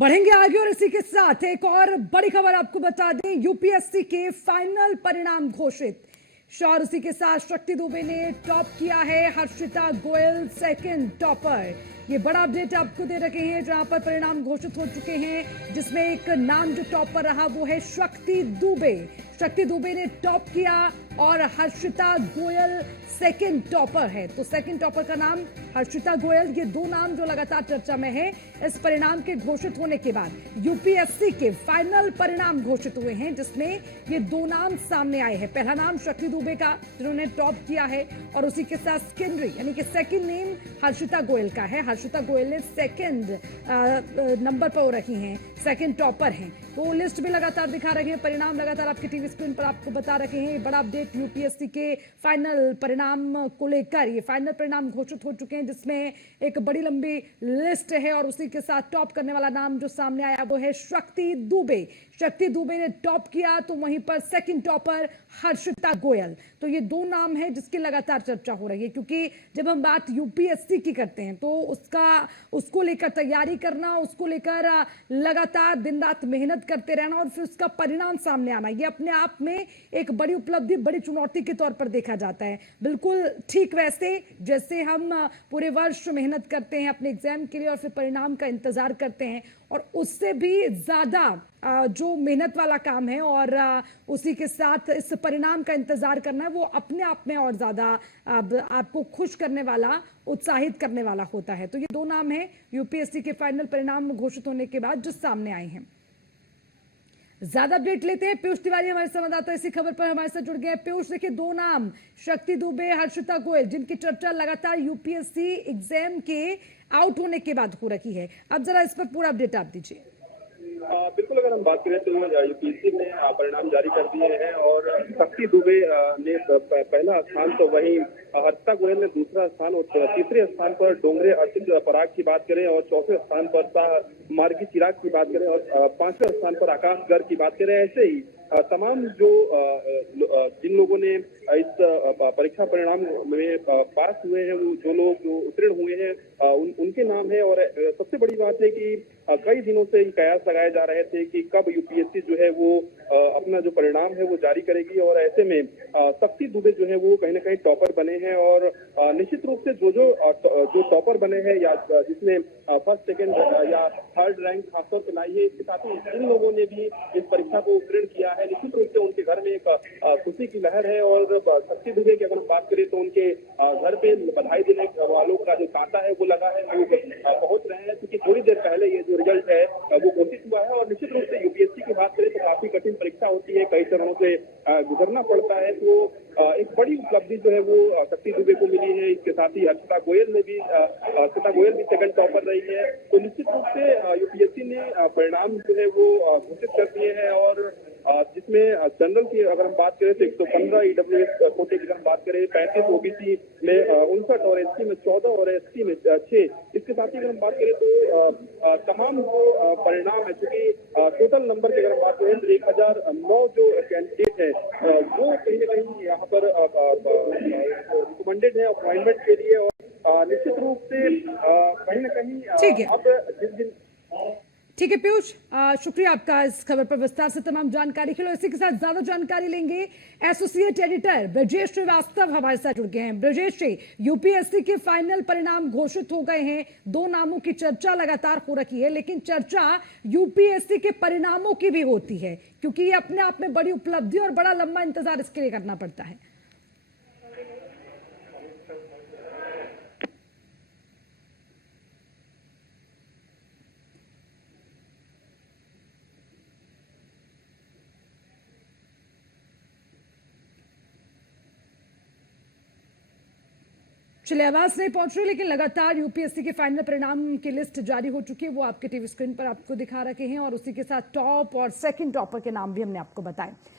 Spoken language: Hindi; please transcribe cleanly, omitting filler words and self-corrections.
बढ़ेंगे आगे और इसी के साथ एक और बड़ी खबर आपको बता दें। यूपीएससी के फाइनल परिणाम घोषित। और उसी के साथ शक्ति दुबे ने टॉप किया है, हर्षिता गोयल सेकंड टॉपर। ये बड़ा अपडेट आपको दे रखे हैं जहां पर परिणाम घोषित हो चुके हैं, जिसमें एक नाम जो टॉप पर रहा वो है शक्ति दुबे। शक्ति दुबे ने टॉप किया और हर्षिता गोयल सेकंड टॉपर है। तो सेकंड टॉपर का नाम हर्षिता गोयल, ये दो नाम जो लगातार चर्चा में है। इस परिणाम के घोषित होने के बाद यूपीएससी के फाइनल परिणाम घोषित हुए हैं, जिसमें ये दो नाम सामने आए हैं। पहला नाम शक्ति दुबे का जिन्होंने टॉप किया है और उसी के साथ सेकेंडरी यानी कि सेकंड नेम हर्षिता गोयल का है। हर्षिता गोयल ने सेकंड नंबर पर हो रही हैं, सेकंड टॉपर हैं। तो लिस्ट में लगातार दिखा रहे हैं, परिणाम लगातार आपके टीवी स्क्रीन पर आपको बता रहे हैं। बड़ा अपडेट यूपीएससी के फाइनल परिणाम को लेकर, ये फाइनल परिणाम घोषित हो चुके हैं, जिसमें एक बड़ी लंबी लिस्ट है और उसी के साथ टॉप करने वाला नाम जो सामने आया वो है शक्ति दुबे। शक्ति दुबे ने टॉप किया, तो वहीं पर सेकंड टॉपर हर्षिता गोयल। तो ये दो नाम है जिसकी लगातार चर्चा हो रही है, क्योंकि जब हम बात यूपीएससी की करते हैं तो उसको लेकर तैयारी करना, उसको लेकर लगातार दिन रात मेहनत करते रहना और फिर उसका परिणाम सामने आना, ये अपने आप में एक बड़ी उपलब्धि, बड़ी चुनौती के तौर पर देखा जाता है। बिल्कुल ठीक वैसे जैसे हम पूरे वर्ष मेहनत करते हैं अपने एग्जाम के लिए और फिर परिणाम का इंतजार करते हैं, और उससे भी ज्यादा जो मेहनत वाला काम है और उसी के साथ इस परिणाम का इंतजार करना है, वो अपने आप में और ज्यादा आपको खुश करने वाला, उत्साहित करने वाला होता है। तो ये दो नाम हैं यूपीएससी के फाइनल परिणाम घोषित होने के बाद जो सामने आए हैं। ज्यादा अपडेट लेते हैं, पीयूष तिवारी हमारे संवाददाता इसी खबर पर हमारे साथ जुड़ गए हैं। पीयूष, देखिए दो नाम शक्ति दुबे, हर्षिता गोयल, जिनकी चर्चा लगातार यूपीएससी एग्जाम के आउट होने के बाद हो रही है। अब जरा इस पर पूरा अपडेट आप दीजिए। बिल्कुल, अगर हम बात करें तो यूपीएससी ने परिणाम जारी कर दिए हैं और शक्ति दुबे ने पहला स्थान, तो वहीं हर्षिता गोयल ने दूसरा स्थान और तीसरे स्थान पर डोंगरे अर्चित पराग की बात करें और चौथे स्थान पर शाह मार्गी चिराग की बात करें और पांचवें स्थान पर आकाश गर्ग की बात करें। ऐसे ही तमाम जो जिन लोगों ने इस परीक्षा परिणाम में पास हुए हैं, वो जो लोग जो उत्तीर्ण हुए हैं उनके नाम है। और सबसे बड़ी बात है कि कई दिनों से कयास लगाए जा रहे थे कि कब यूपीएससी जो है वो अपना जो परिणाम है वो जारी करेगी, और ऐसे में शक्ति दुबे जो है वो कहीं ना कहीं टॉपर बने हैं। और निश्चित रूप से जो टॉपर बने हैं या जिसने फर्स्ट सेकंड या थर्ड रैंक खासतौर से लाई है, इसके साथ ही जिन लोगों ने भी इस परीक्षा को उत्तीर्ण किया है, निश्चित रूप से उनके घर में एक खुशी की लहर है। और शक्ति दुबे की अगर हम बात करें तो उनके घर पे बधाई देने वालों का जो तांता है वो लगा है, वो पहुंच रहे हैं, क्योंकि थोड़ी देर पहले ये जो रिजल्ट है वो घोषित हुआ है। और निश्चित रूप से यूपीएससी की बात करें तो काफी कठिन परीक्षा होती है, कई चरणों से गुजरना पड़ता है। तो एक बड़ी उपलब्धि जो है वो शक्ति दुबे को मिली है। इसके साथ ही हर्षिता गोयल भी सेकंड टॉपर रही है। तो निश्चित रूप से यूपीएससी ने परिणाम जो है वो घोषित कर दिए हैं, और जिसमें जनरल की अगर हम बात करें तो 115 ईडब्ल्यूएस कोटे की अगर हम बात करें, 35 ओबीसी में 59 और एससी में 14 और एसटी में 6। इसके साथ ही अगर हम बात करें तो तमाम जो परिणाम है, चूंकि टोटल नंबर की अगर हम बात करें तो 1009 जो कैंडिडेट है वो कहीं ना कहीं यहाँ पर रिकमेंडेड है अपॉइंटमेंट के लिए। और निश्चित रूप से कहीं ना कहीं अब ठीक है पीयूष, शुक्रिया आपका इस खबर पर विस्तार से तमाम जानकारी के लिए। इसी के साथ ज्यादा जानकारी लेंगे, एसोसिएट एडिटर ब्रजेश श्रीवास्तव हमारे साथ जुड़ गए हैं। ब्रजेश जी, यूपीएससी के फाइनल परिणाम घोषित हो गए हैं, दो नामों की चर्चा लगातार हो रही है, लेकिन चर्चा यूपीएससी के परिणामों की भी होती है, क्योंकि ये अपने आप में बड़ी उपलब्धि और बड़ा लंबा इंतजार इसके लिए करना पड़ता है। चलिए, आवाज नहीं पहुंच रही, लेकिन लगातार यूपीएससी के फाइनल परिणाम की लिस्ट जारी हो चुकी है, वो आपके टीवी स्क्रीन पर आपको दिखा रखे हैं, और उसी के साथ टॉप और सेकंड टॉपर के नाम भी हमने आपको बताए।